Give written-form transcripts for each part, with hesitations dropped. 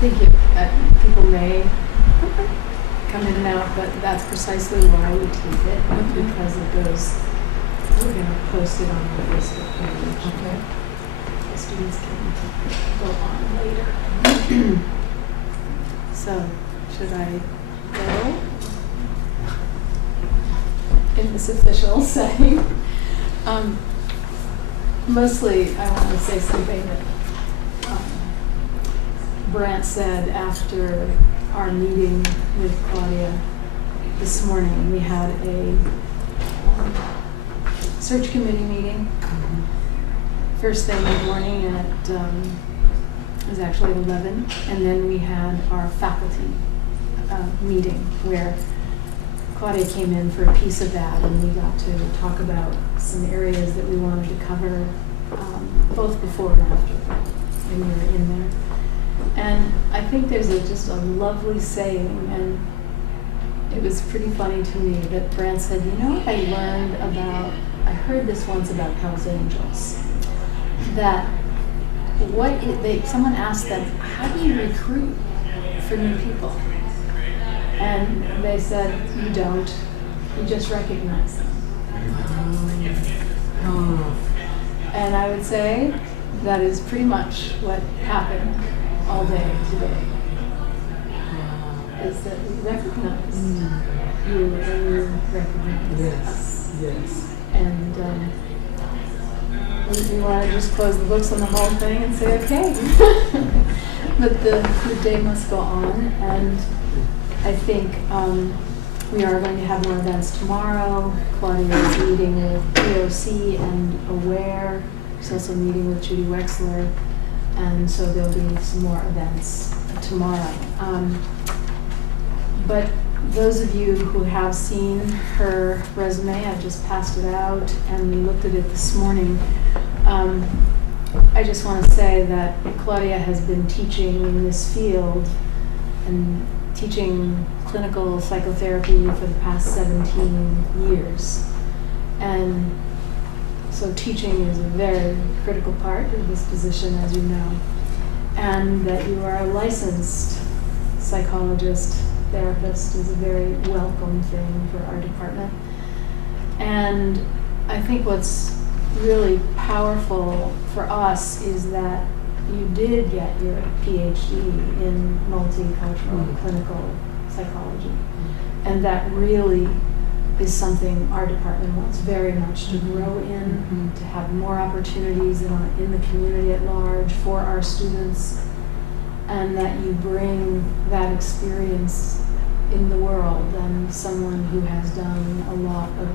think people may come in and out, but that's precisely why we keep it, because it goes, we're going to post it on the Facebook page. Okay. The students can go on later. So, should I go in this official setting? Mostly, I want to say something that Brant said after our meeting with Claudia this morning. We had a search committee meeting first thing in the morning at, it was actually at 11, and then we had our faculty meeting where Claudia came in for a piece of that, and we got to talk about some areas that we wanted to cover, both before and after, when we were in there. And I think there's just a lovely saying, and it was pretty funny to me that Brant said, you know what I learned about, I heard this once about Hell's Angels, that someone asked them, how do you recruit for new people? And they said, you don't, you just recognize them. And I would say that is pretty much what happened all day today, is that we recognize you and you recognize us. Yes. And we want to just close the books on the whole thing and say, okay. But the day must go on, and I think we are going to have more events tomorrow. Claudia is meeting with POC and AWARE. She's also meeting with Judy Wexler. And so there'll be some more events tomorrow. But those of you who have seen her resume, I just passed it out, and we looked at it this morning. I just want to say that Claudia has been teaching in this field and teaching clinical psychotherapy for the past 17 years. And so teaching is a very critical part of this position, as you know. And that you are a licensed psychologist, therapist is a very welcome thing for our department. And I think what's really powerful for us is that you did get your PhD in multicultural clinical psychology. And that really is something our department wants very much to grow in, to have more opportunities in the community at large for our students, and that you bring that experience in the world, and someone who has done a lot of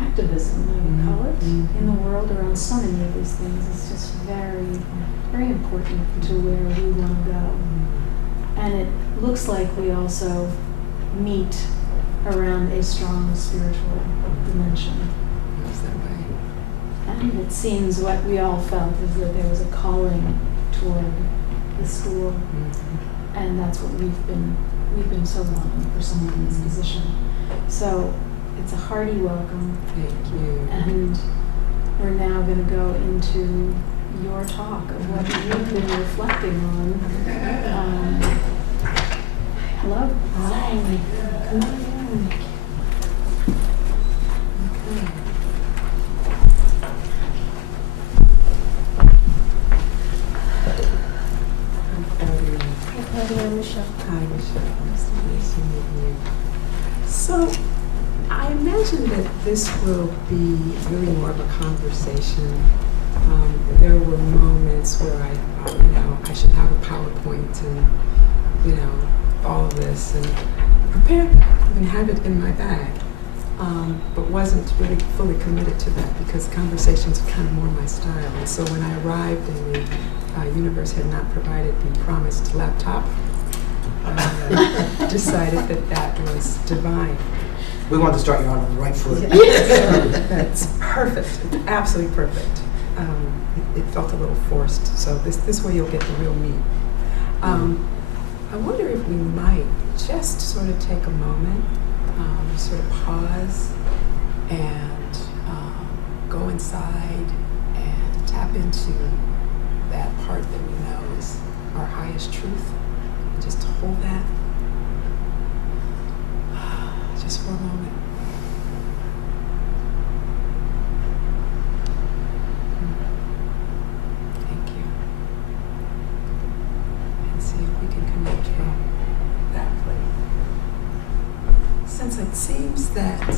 activism, I would call it, in the world around so many of these things. It's just very, very important to where we want to go. And it looks like we also meet around a strong spiritual dimension. Is that right? And it seems what we all felt is that there was a calling toward the school, and that's what we've been so wanting for someone in this position. So it's a hearty welcome. Thank you. And we're now going to go into your talk of what you've been reflecting on. Hello. Hi. Come on in. Okay. Hi, Michelle. Hi, Michelle. Nice to meet you. So, I imagine that this will be really more of a conversation. There were moments where I thought, I should have a PowerPoint and, all of this, and prepared and have it in my bag, but wasn't really fully committed to that because conversations are kind of more my style. And so when I arrived and the universe had not provided the promised laptop, I decided that was divine. We want to start you on the right foot. That's perfect. It's absolutely perfect. It felt a little forced, so this way you'll get the real meat. I wonder if we might just sort of take a moment, sort of pause, and go inside and tap into that part that we know is our highest truth. And just to hold that just for a moment. Thank you. And see if we can connect from that place. Since it seems that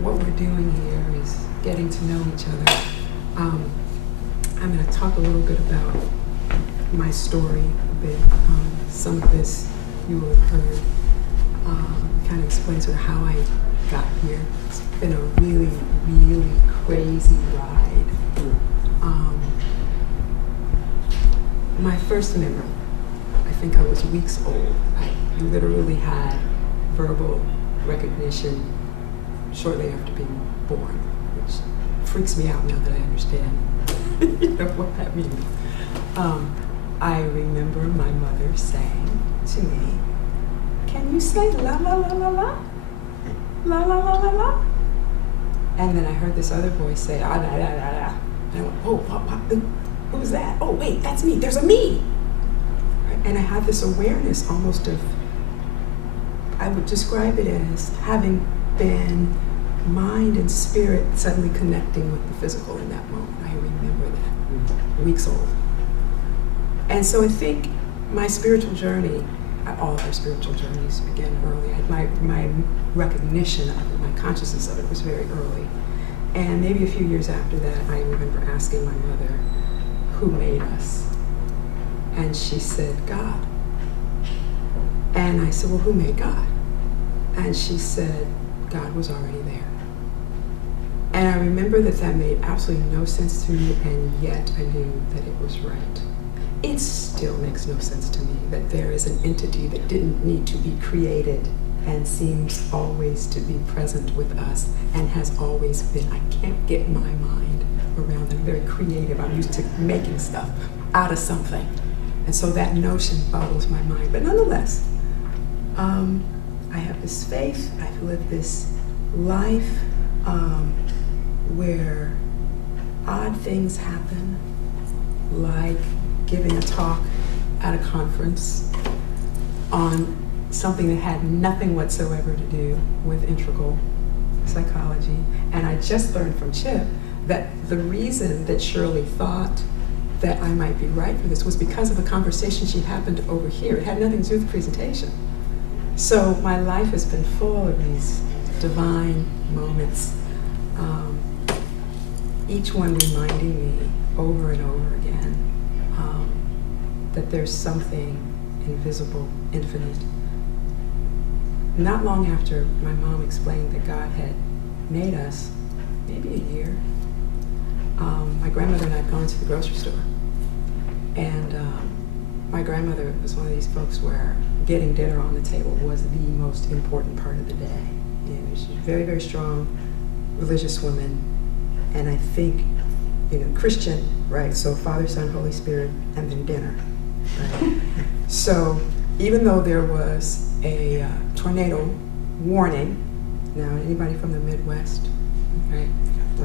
what we're doing here is getting to know each other, I'm going to talk a little bit about my story a bit. Some of this you will have heard. Kind of explain sort of how I got here. It's been a really, really crazy ride. My first memory, I think I was weeks old. I literally had verbal recognition shortly after being born, which freaks me out now that I understand what that means. I remember my mother saying to me, "Can you say la la la la la? La la la la la?" And then I heard this other voice say, "Ah la la la la." And I went, "Oh, what, who was that? Oh, wait, that's me. There's a me." Right? And I had this awareness almost of, I would describe it as having been mind and spirit suddenly connecting with the physical in that moment. I remember that, weeks old. And so I think my spiritual journey, all of our spiritual journeys began early. My recognition of it, my consciousness of it was very early. And maybe a few years after that, I remember asking my mother, who made us? And she said, God. And I said, well, who made God? And she said, God was already there. And I remember that made absolutely no sense to me, and yet I knew that it was right. It still makes no sense to me that there is an entity that didn't need to be created and seems always to be present with us and has always been. I can't get my mind around it. I'm very creative. I'm used to making stuff out of something. And so that notion boggles my mind. But nonetheless, I have this faith. I've lived this life where odd things happen, like giving a talk at a conference on something that had nothing whatsoever to do with integral psychology. And I just learned from Chip that the reason that Shirley thought that I might be right for this was because of a conversation she happened to overhear. It had nothing to do with the presentation. So my life has been full of these divine moments, each one reminding me over and over again that there's something invisible, infinite. Not long after my mom explained that God had made us, maybe a year, my grandmother and I had gone to the grocery store. And my grandmother was one of these folks where getting dinner on the table was the most important part of the day. You know, she's a very, very strong religious woman. And I think, you know, Christian, right? So Father, Son, Holy Spirit, and then dinner, right? So even though there was a tornado warning, now anybody from the Midwest, right?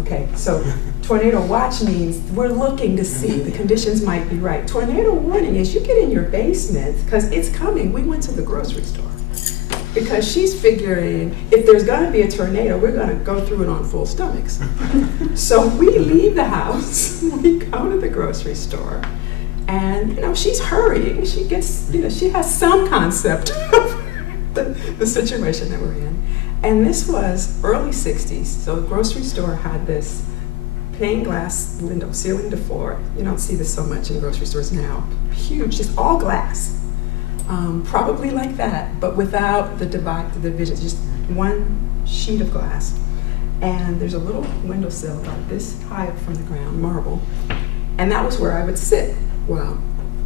Okay, so tornado watch means we're looking to see the conditions might be right. Tornado warning is you get in your basement because it's coming. We went to the grocery store because she's figuring if there's going to be a tornado, we're going to go through it on full stomachs. So we leave the house, we go to the grocery store, and you know she's hurrying. She gets, you know, she has some concept of the situation that we're in. And this was early 60s, so the grocery store had this pane glass window, ceiling to floor. You don't see this so much in grocery stores now. Huge, just all glass. Probably like that, but without the divisions, just one sheet of glass. And there's a little windowsill about this high up from the ground, marble. And that was where I would sit while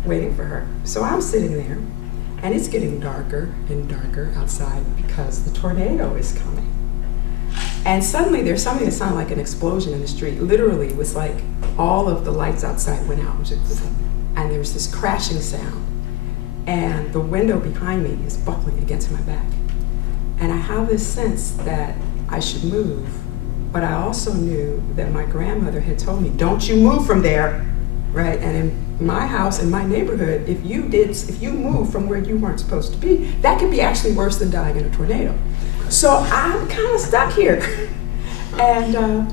waiting for her. So I'm sitting there. And it's getting darker and darker outside because the tornado is coming. And suddenly there's something that sounded like an explosion in the street. Literally, it was like all of the lights outside went out. And there was this crashing sound. And the window behind me is buckling against my back. And I have this sense that I should move. But I also knew that my grandmother had told me, don't you move from there. right? And in my house, in my neighborhood, if you moved from where you weren't supposed to be, that could be actually worse than dying in a tornado. So I'm kind of stuck here. And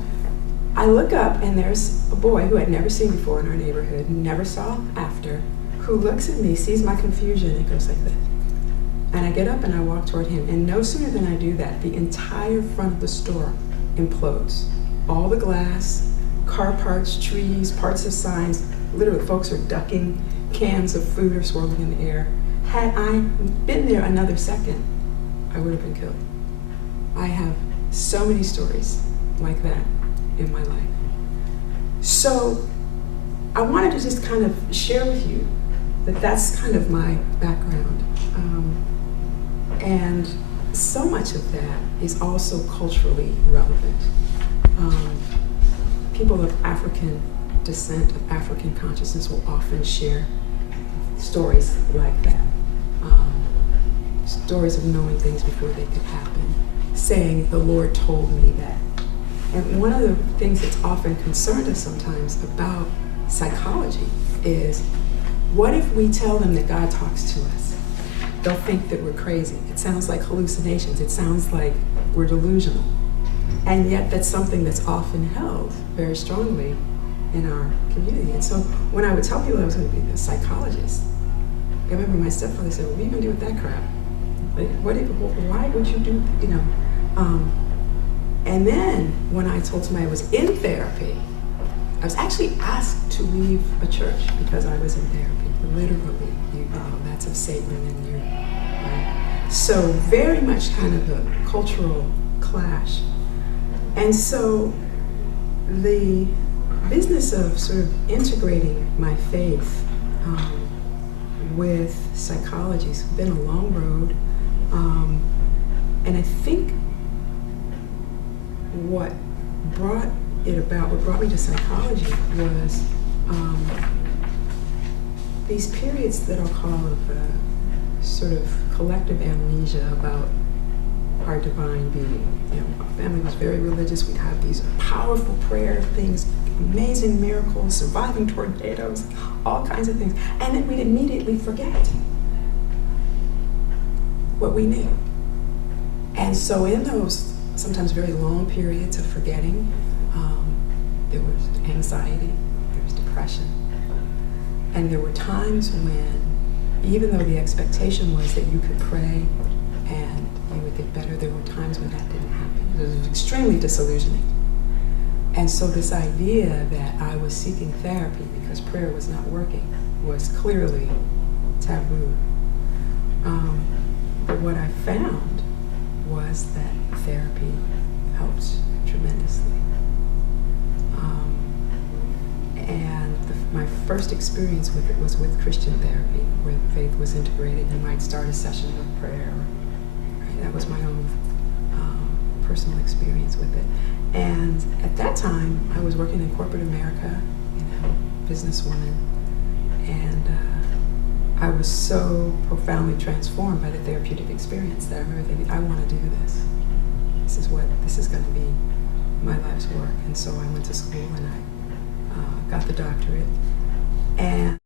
I look up, and there's a boy who I'd never seen before in our neighborhood, never saw after, who looks at me, sees my confusion, and goes like this. And I get up and I walk toward him, and no sooner than I do that, the entire front of the store implodes. All the glass, car parts, trees, parts of signs, literally folks are ducking, cans of food are swirling in the air. Had I been there another second, I would have been killed. I have so many stories like that in my life. So I wanted to just kind of share with you that that's kind of my background. And so much of that is also culturally relevant. People of African descent, of African consciousness, will often share stories like that. Stories of knowing things before they could happen, saying, the Lord told me that. And one of the things that's often concerned us sometimes about psychology is, what if we tell them that God talks to us? They'll think that we're crazy. It sounds like hallucinations. It sounds like we're delusional. And yet that's something that's often held very strongly in our community. And so when I would tell people I was going to be a psychologist, I remember my stepfather said, well, what are you going to do with that crap? Like, why would you do, you know? And then when I told him I was in therapy, I was actually asked to leave a church because I was in therapy. Literally, you know, that's of Satan and you. Right? So very much kind of a cultural clash. And so the business of sort of integrating my faith with psychology has been a long road. And I think what brought it about, what brought me to psychology was these periods that I'll call of sort of collective amnesia about our divine being. You know, our family was very religious. We'd have these powerful prayer things, amazing miracles, surviving tornadoes, all kinds of things. And then we'd immediately forget what we knew. And so in those sometimes very long periods of forgetting, there was anxiety, there was depression. And there were times when, even though the expectation was that you could pray and you would get better, there were times when that didn't happen. It was extremely disillusioning. And so this idea that I was seeking therapy because prayer was not working was clearly taboo. But what I found was that therapy helped tremendously. And my first experience with it was with Christian therapy, where faith was integrated. You might start a session with prayer. Right? That was my own personal experience with it. And at that time, I was working in corporate America, you know, businesswoman, and I was so profoundly transformed by the therapeutic experience that I remember thinking, I want to do this. This is going to be my life's work. And so I went to school and I got the doctorate. And